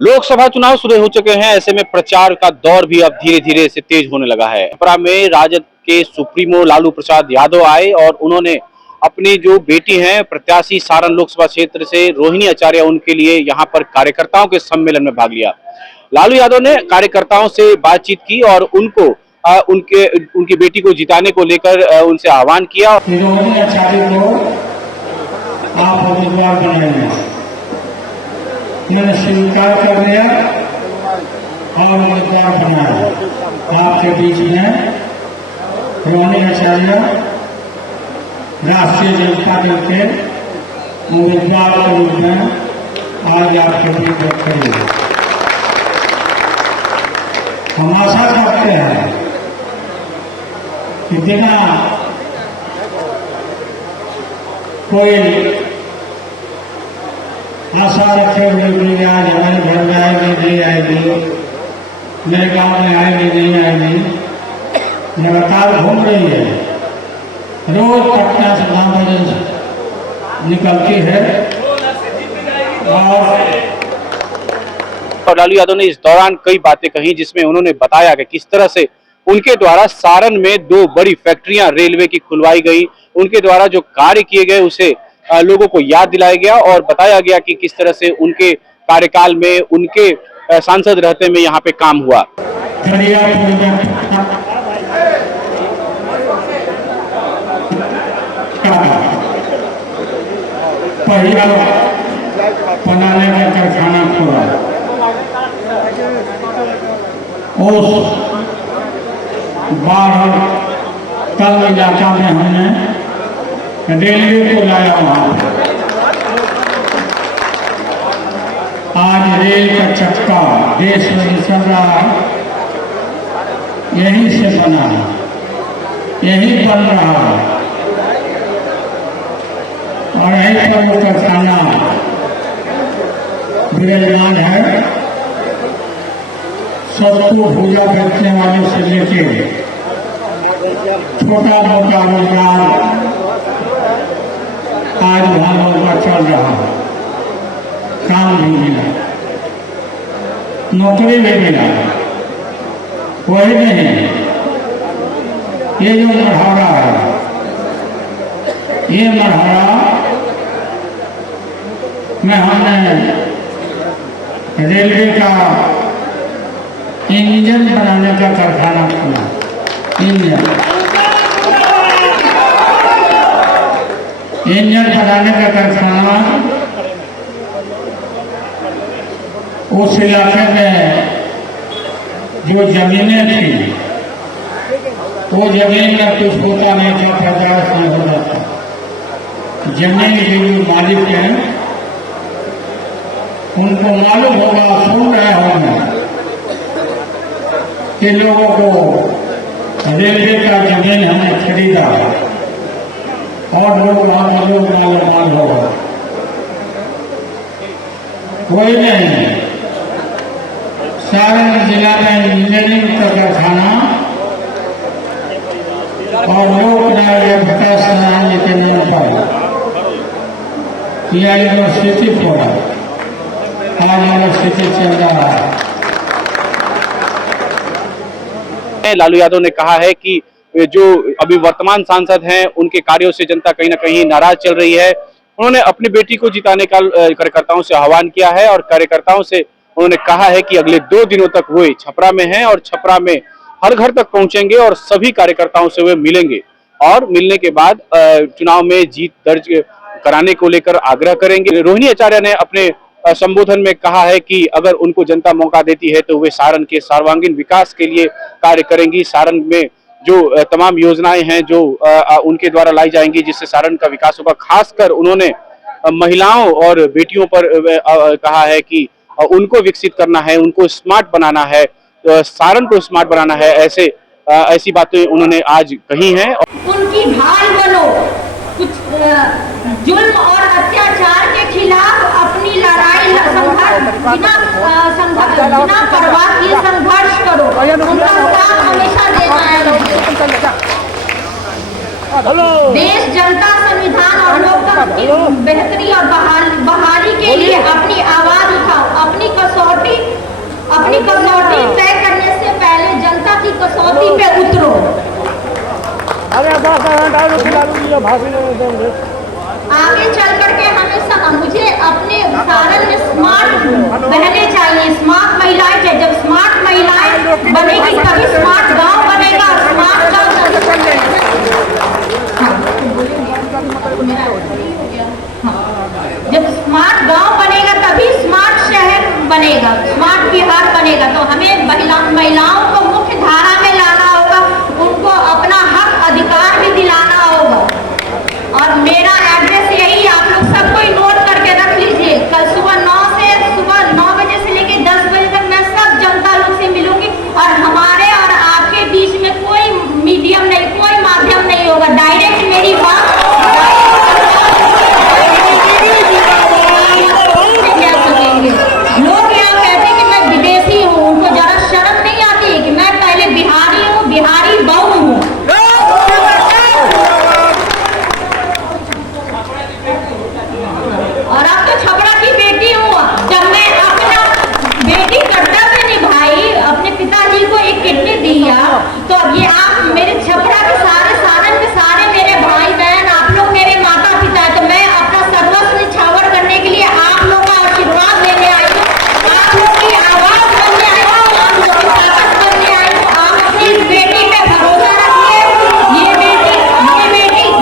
लोकसभा चुनाव शुरू हो चुके हैं। ऐसे में प्रचार का दौर भी अब धीरे धीरे से तेज होने लगा है। छपरा में राजद के सुप्रीमो लालू प्रसाद यादव आए और उन्होंने अपनी जो बेटी हैं प्रत्याशी सारण लोकसभा क्षेत्र से रोहिणी आचार्य, उनके लिए यहां पर कार्यकर्ताओं के सम्मेलन में भाग लिया। लालू यादव ने कार्यकर्ताओं से बातचीत की और उनको उनकी बेटी को जिताने को लेकर उनसे आह्वान किया। रोहिणी आचार्य को आप उम्मीदवार बनाएंगे, मैंने स्वीकार कर लिया और उम्मीदवार बनाया। आपके बीच में रोहिणी आचार्य राष्ट्रीय जनता दल के उम्मीदवार के रूप में आज आपके बीच खड़ी है। हम आशा करते हैं कि बिना कोई आशा रखे हुए भी आज हमारे घर में आएगी नहीं आएगी, मेरे गांव में आएगी नहीं आएगी, लगातार घूम रही है। रोज पटना से 9 बजे निकलती है। और लालू यादव ने इस दौरान कई बातें कही, जिसमें उन्होंने बताया कि किस तरह से उनके द्वारा सारण में 2 बड़ी फैक्ट्रियां रेलवे की खुलवाई गई, उनके द्वारा जो कार्य किए गए उसे लोगों को याद दिलाया गया और बताया गया कि किस तरह से उनके कार्यकाल में उनके सांसद रहते में यहाँ पे काम हुआ। पहला बनाने का कारखाना खोला, उस 12 कल इलाका में हमने रेलवे को लाया। वहां आज रेल का चक्का देश में चल रहा है, यहीं से बना है, यहीं बन रहा है और यहीं पर वो कारखाना विराजमान है। सत्तू भूजा बेचने वाले से लेके छोटा मोटा रोजगार आज वहां लोगों का चल रहा है। काम भी मिला, नौकरी भी मिला। वही नहीं, ये जो मढ़ौरा है, ये मढ़ौरा में हमने रेलवे का इंजन बनाने का कारखाना खोला। इंजन बनाने का कारखाना उस इलाके में जो जमीनें थी, वो जमीन में कुछ होता नहीं था, पैदावार नहीं होता था। जमीन के जो मालिक हैं उनको मालूम होगा, सुन रहे होंगे कि लोगों को रेलवे का जमीन हमने खरीदा और लोग वहां लोग माल होगा। कोई नहीं, सारण जिला में इंजीनियरिंग का कारखाना और लोक न्याय विकास संस्थान के नाम पर यूनिवर्सिटी खोला। आज यूनिवर्सिटी चल रहा है। लालू यादव ने कहा है कि जो अभी वर्तमान सांसद हैं उनके कार्यों से जनता कहीं ना कहीं नाराज चल रही है। उन्होंने अपनी बेटी को जिताने का कार्यकर्ताओं से आह्वान किया है और कार्यकर्ताओं से उन्होंने कहा है कि अगले 2 दिनों तक वो छपरा में हैं और छपरा में हर घर तक पहुंचेंगे और सभी कार्यकर्ताओं से वे मिलेंगे और मिलने के बाद चुनाव में जीत दर्ज कराने को लेकर आग्रह करेंगे। रोहिणी आचार्य ने अपने संबोधन में कहा है कि अगर उनको जनता मौका देती है तो वे सारण के सर्वांगीण विकास के लिए कार्य करेंगी। सारण में जो तमाम योजनाएं हैं जो उनके द्वारा लाई जाएंगी, जिससे सारण का विकास होगा। खासकर उन्होंने महिलाओं और बेटियों पर कहा है कि उनको विकसित करना है, उनको स्मार्ट बनाना है, सारण को स्मार्ट बनाना है। ऐसी बातें उन्होंने आज कही हैं। उनकी ढाल बनो, कुछ जुल्म और अत्याचार के खिलाफ अपनी लड़ाई बिना परवाह किए संघर्ष करो। उनका साथ हमेशा देना है। देश, जनता, संविधान और लोकतंत्र की बेहतरी और बहाली के लिए अपनी आवाज उठाओ। अपनी कसौटी अपनी कसौटी तय करने से पहले जनता की कसौटी पे उतरो। आगे चल करके हमेशा मुझे अपने सारण में स्मार्ट बहने चाहिए, स्मार्ट महिलाएं चाहिए। जब स्मार्ट महिलाएं बनेगी तभी स्मार्ट गांव बनेगा, स्मार्ट गांव तभी जब स्मार्ट गांव बनेगा तभी स्मार्ट शहर बनेगा, स्मार्ट बिहार बनेगा। तो हमें महिलाओं को मुख्य धारा में लाना होगा, उनको अपना हक अधिकार भी दिलाना होगा। और मेरा एड्रेस यही, आप लोग सब कोई नोट करके रख लीजिए। कल सुबह 9 बजे से लेकर 10 बजे तक मैं सब जनता लोग से मिलूंगी और हमारे और आपके बीच में कोई मीडियम नहीं, कोई माध्यम नहीं होगा। डायरेक्ट मेरी बात लोग यहाँ कहते हैं कि मैं विदेशी हूँ, उनको जरा शर्म नहीं आती है कि मैं पहले बिहारी हूँ, बिहारी बहू हूँ। और अब तो छपरा की बेटी हूँ। जब मैं अपना बेटी कर्तव्य निभाई, अपने पिताजी को एक किडनी दिया, तो अब ये आप मेरे छपरा के सारे सारण के सारे मेरे भाई बहन, आप लोग मेरे माता पिता है। तो मैं अपना सर्वस्व निछावर करने के लिए आप लोग का आशीर्वाद लेने आई हूँ, आप लोग की आवाज बनने आई हूँ, आप लोग की ताकत बनने आई हूँ। आप अपनी इस बेटी पे भरोसा रखिए।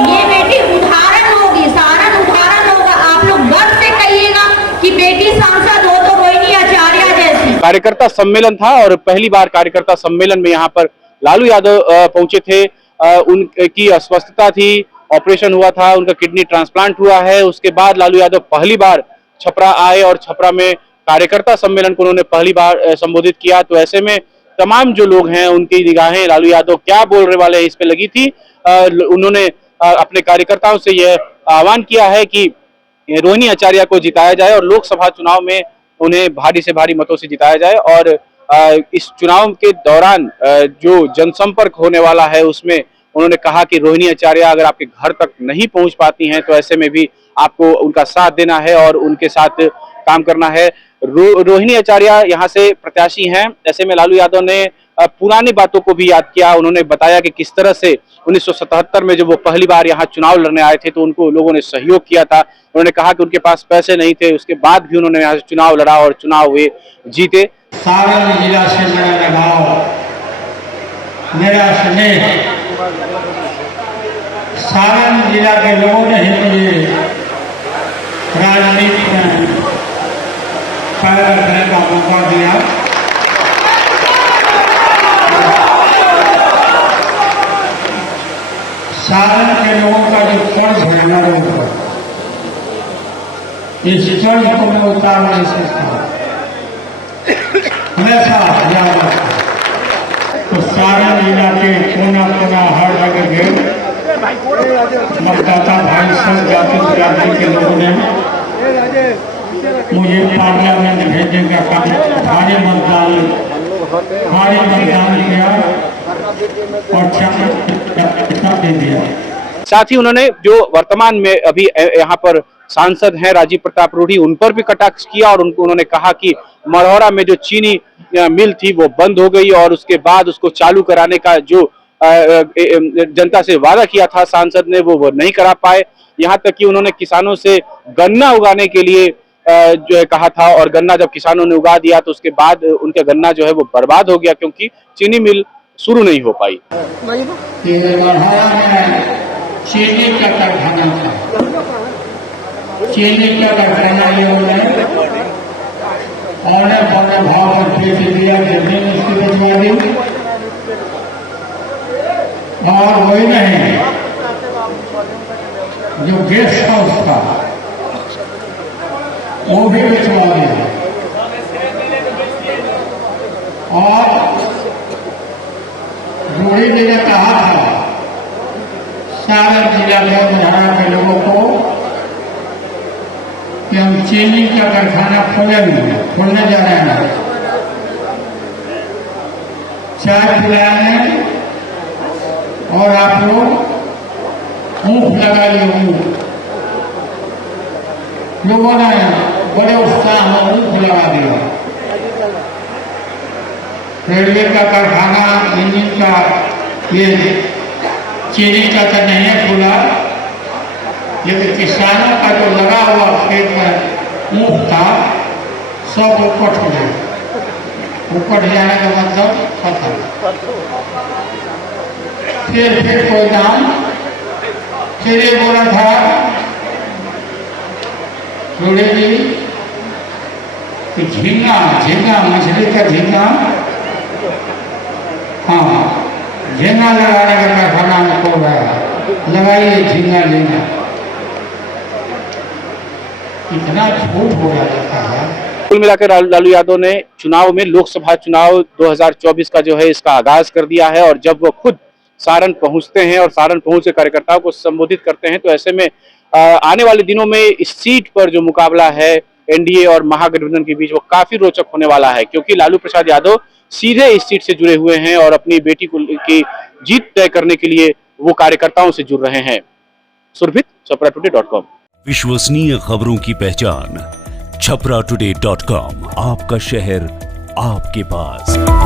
ये बेटी उदाहरण होगी, सारण उदाहरण होगा। आप लोग गर्व से कहिएगा कि बेटी सांसद हो तो रोहिणी आचार्य जैसी। कार्यकर्ता सम्मेलन था और पहली बार कार्यकर्ता सम्मेलन में यहाँ पर लालू यादव पहुंचे थे। उनकी अस्वस्थता थी, ऑपरेशन हुआ था, उनका किडनी ट्रांसप्लांट हुआ है। उसके बाद लालू यादव पहली बार छपरा आए और छपरा में कार्यकर्ता सम्मेलन को उन्होंने पहली बार संबोधित किया। तो ऐसे में तमाम जो लोग हैं उनकी निगाहें लालू यादव क्या बोलने वाले हैं इस पे लगी थी। उन्होंने अपने कार्यकर्ताओं से यह आह्वान किया है कि रोहिणी आचार्य को जिताया जाए और लोकसभा चुनाव में उन्हें भारी से भारी मतों से जिताया जाए। और इस चुनाव के दौरान जो जनसंपर्क होने वाला है उसमें उन्होंने कहा कि रोहिणी आचार्य अगर आपके घर तक नहीं पहुंच पाती हैं तो ऐसे में भी आपको उनका साथ देना है और उनके साथ काम करना है। रोहिणी आचार्य यहाँ से प्रत्याशी हैं। ऐसे में लालू यादव ने पुरानी बातों को भी याद किया। उन्होंने बताया कि किस तरह से 1977 में जब वो पहली बार यहाँ चुनाव लड़ने आए थे तो उनको लोगों ने सहयोग किया था। उन्होंने कहा कि उनके पास पैसे नहीं थे, उसके बाद भी उन्होंने यहाँ से चुनाव लड़ा और चुनाव वे जीते। सारण जिला से मेरा लगाव, मेरा स्नेह, सारण जिला के लोगों ने ही मुझे राजनीति में पैर रखने का मौका दिया। सारण के लोगों का जो कर्ज है हमारे ऊपर, इस कर्ज को मैं उतार नहीं सकता, हमेशा याद रखता। तो सारण जिला के कोना कोना हर जगह गए मतदाता भाई सब जाति बिरादरी के लोगों ने मुझे पार्लियामेंट भेजने का काम, भारी मतदान किया और किताब दे दिया। साथ ही उन्होंने जो वर्तमान में अभी यहाँ पर सांसद हैं राजीव प्रताप रूढ़ी, उन पर भी कटाक्ष किया और उन्होंने कहा कि मढ़ौरा में जो चीनी मिल थी वो बंद हो गई और उसके बाद उसको चालू कराने का जो जनता से वादा किया था सांसद ने वो नहीं करा पाए। यहाँ तक कि उन्होंने किसानों से गन्ना उगाने के लिए जो है कहा था और गन्ना जब किसानों ने उगा दिया तो उसके बाद उनका गन्ना जो है वो बर्बाद हो गया क्योंकि चीनी मिल शुरू नहीं हो पाई। चीनी का कारखाना था, चीनी का कारखाना औने बड़े भाव पर बेच दिया, जमीन उसकी बचवा दी। और वही नहीं, जो गेस्ट हाउस था वो भी बिछवा दिया। और रूढ़ी जी ने कहा था सारण जिला में बिहार के लोगों को कि हम चीनी का कारखाना खोलने जा रहे हैं, चाय पिलाने और आप लोग ऊँट लगा लिए। ऊँट लोगों ने बड़े उत्साह में ऊँट लगा दिया रेलवे का कारखाना इंजन का ये चीनी का तो नहीं है खुला, लेकिन किसानों का जो लगा हुआ खेत में ऊँट था सब उपट हो गया। उपट जाने का मतलब खत्म। फिर कोई दाम, फिर ये बोला था जोड़े जी कि झींगा मछली का झींगा, हाँ झींगा लगाने का कारखाना में खोल रहा है, लगाइए झींगा। इतना झूठ बोला जाता है। कुल मिलाकर लालू यादव ने चुनाव में लोकसभा चुनाव 2024 का जो है इसका आगाज कर दिया है, और जब वो खुद सारण पहुंचते हैं और सारण पहुंच के कार्यकर्ताओं को संबोधित करते हैं, तो ऐसे में आने वाले दिनों में इस सीट पर जो मुकाबला है एनडीए और महागठबंधन के बीच वो काफी रोचक होने वाला है, क्योंकि लालू प्रसाद यादव सीधे इस सीट से जुड़े हुए हैं और अपनी बेटी की जीत तय करने के लिए वो कार्यकर्ताओं से जुड़ रहे हैं। सुरभित, छपराटुडे.com। विश्वसनीय खबरों की पहचान, छपराटुडे.com, आपका शहर आपके पास।